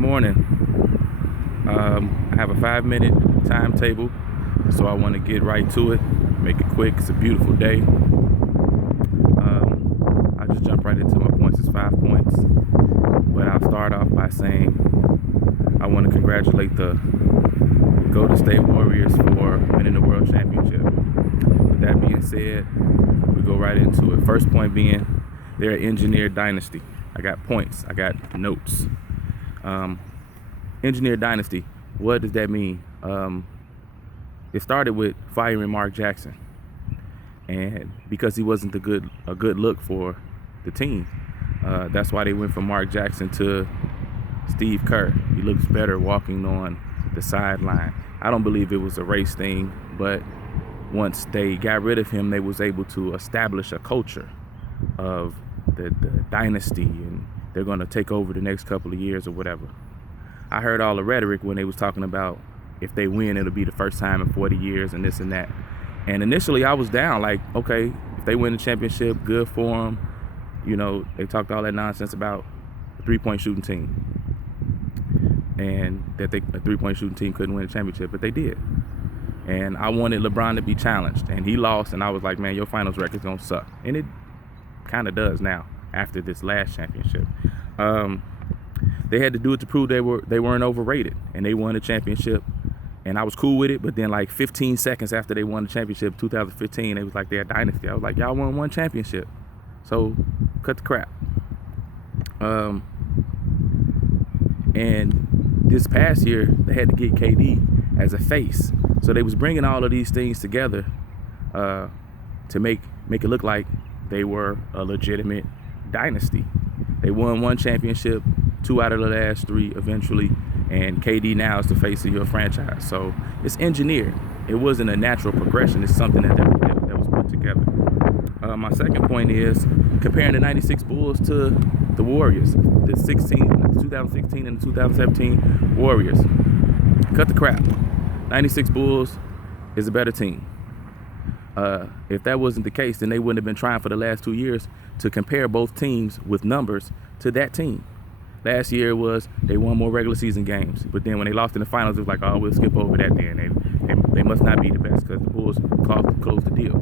morning. I have a 5-minute timetable, so I want to get right to it, make it quick. It's a beautiful day. I'll just jump right into my points. It's 5 points, but I'll start off by saying I want to congratulate the Golden State Warriors for winning the World Championship. With that being said, we go right into it. First point being, they're an engineered dynasty. I got points. I got notes. Engineered dynasty. What does that mean? It started with firing Mark Jackson, and because he wasn't a good look for the team, that's why they went from Mark Jackson to Steve Kerr. He looks better walking on the sideline. I don't believe it was a race thing, but once they got rid of him, they was able to establish a culture of the dynasty, and they're going to take over the next couple of years or whatever. I heard all the rhetoric when they was talking about if they win, it'll be the first time in 40 years and this and that. And initially I was down, like, okay, if they win the championship, good for them. You know, they talked all that nonsense about a three-point shooting team, and that a three-point shooting team couldn't win a championship, but they did. And I wanted LeBron to be challenged, and he lost, and I was like, man, your finals record's gonna suck. And it kind of does now after this last championship. They had to do it to prove they weren't overrated, and they won the championship, and I was cool with it. But then, like 15 seconds after they won the championship, 2015, it was like they're a dynasty. I was like, y'all won one championship, so cut the crap. And this past year, they had to get KD as a face, so they was bringing all of these things together to make it look like they were a legitimate dynasty. They won one championship, 2 out of the last 3 eventually, and KD now is the face of your franchise. So it's engineered. It wasn't a natural progression. It's something that was put together. My second point is comparing the 96 Bulls to the Warriors, the 2016 and the 2017 Warriors. Cut the crap. 96 Bulls is a better team. If that wasn't the case, then they wouldn't have been trying for the last 2 years to compare both teams with numbers to that team. Last year was they won more regular season games, but then when they lost in the finals, it was like, oh, we'll skip over that then. They must not be the best because the Bulls closed the deal.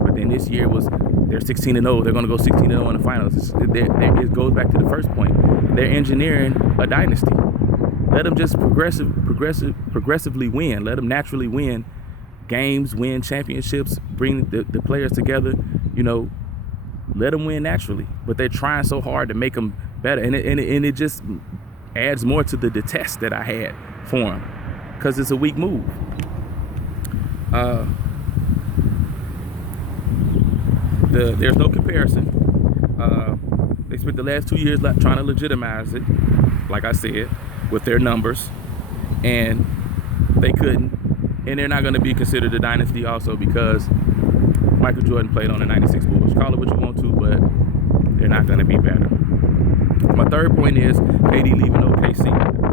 But then this year was they're 16-0. They're going to go 16-0 in the finals. It goes back to the first point. They're engineering a dynasty. Let them just progressively win. Let them naturally win games, win championships, bring the players together. You know, let them win naturally. But they're trying so hard to make them better, and it just adds more to the detest that I had for them, because it's a weak move. There's no comparison. They spent the last 2 years trying to legitimize it, like I said, with their numbers, and they couldn't. And they're not going to be considered a dynasty also because Michael Jordan played on the 96 Bulls. Call it what you want to, but they're not going to be better. My third point is KD leaving OKC.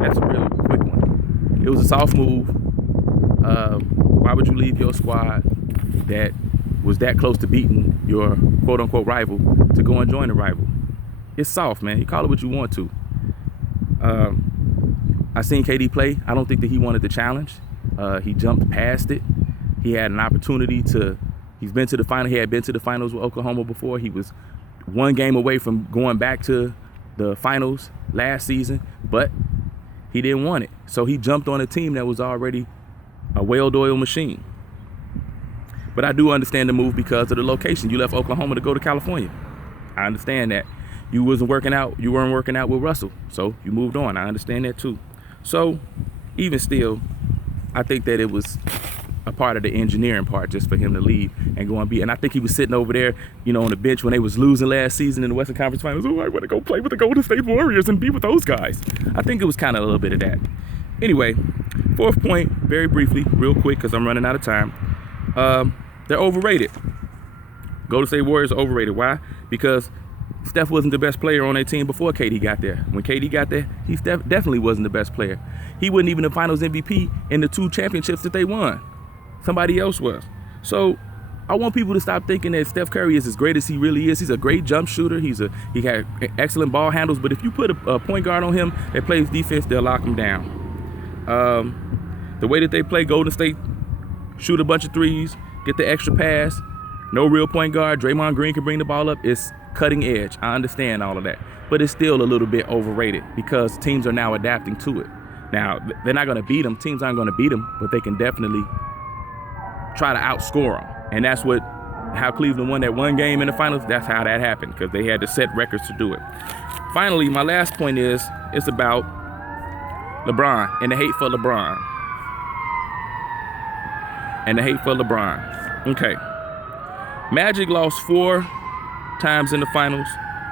That's a real quick one. It was a soft move. Why would you leave your squad that was that close to beating your quote-unquote rival to go and join a rival? It's soft, man. You call it what you want to. I seen KD play. I don't think that he wanted the challenge. He jumped past it. He had an opportunity he's been to the final. He had been to the finals with Oklahoma before. He was one game away from going back to the finals last season, but he didn't want it. So he jumped on a team that was already a well-oiled machine. But I do understand the move because of the location. You left Oklahoma to go to California. I understand that. You weren't working out with Russell, so you moved on. I understand that too. So even still, I think that it was a part of the engineering part just for him to leave and go and be. And I think he was sitting over there, you know, on the bench when they was losing last season in the Western Conference Finals. Oh, I want to go play with the Golden State Warriors and be with those guys. I think it was kind of a little bit of that. Anyway, fourth point, very briefly, real quick, because I'm running out of time. They're overrated. Golden State Warriors are overrated. Why? Because Steph wasn't the best player on their team before KD got there. When KD got there, he definitely wasn't the best player. He wasn't even the finals MVP in the 2 championships that they won. Somebody else was. So I want people to stop thinking that Steph Curry is as great as he really is. He's a great jump shooter. He got excellent ball handles. But if you put a point guard on him that plays defense, they'll lock him down. The way that they play Golden State, shoot a bunch of threes, get the extra pass, no real point guard. Draymond Green can bring the ball up. It's cutting edge. I understand all of that. But it's still a little bit overrated because teams are now adapting to it. Now, they're not going to beat them. Teams aren't going to beat them, but they can definitely try to outscore them. And that's how Cleveland won that one game in the finals. That's how that happened, because they had to set records to do it. Finally, my last point is, it's about LeBron and the hate for LeBron. Okay. Magic lost 4 times in the finals.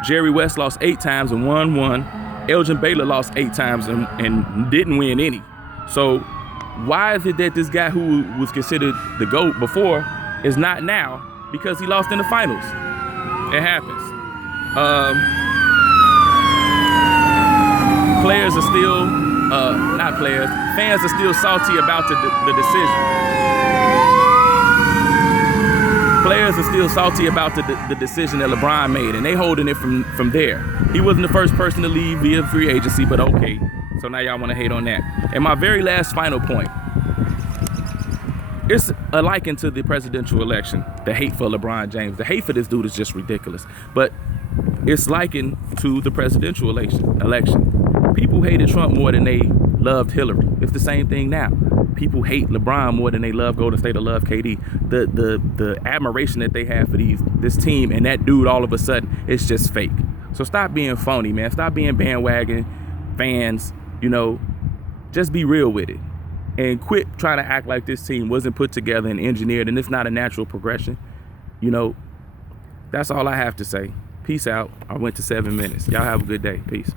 Jerry West lost 8 times and won 1. Elgin Baylor lost 8 times and didn't win any. So why is it that this guy who was considered the GOAT before is not now? Because he lost in the finals. It happens. Fans are still salty about the decision. Players are still salty about the decision that LeBron made, and they holding it from there. He wasn't the first person to leave via free agency, but okay. So now y'all want to hate on that. And my very last final point, it's a liken to the presidential election, the hate for LeBron James. The hate for this dude is just ridiculous. But it's likened to the presidential election. People hated Trump more than they loved Hillary. It's the same thing now. People hate LeBron more than they love Golden State or love KD. The admiration that they have for this team and that dude all of a sudden, it's just fake. So stop being phony, man. Stop being bandwagon fans. Just be real with it. And quit trying to act like this team wasn't put together and engineered and it's not a natural progression. That's all I have to say. Peace out. I went to 7 minutes. Y'all have a good day. Peace.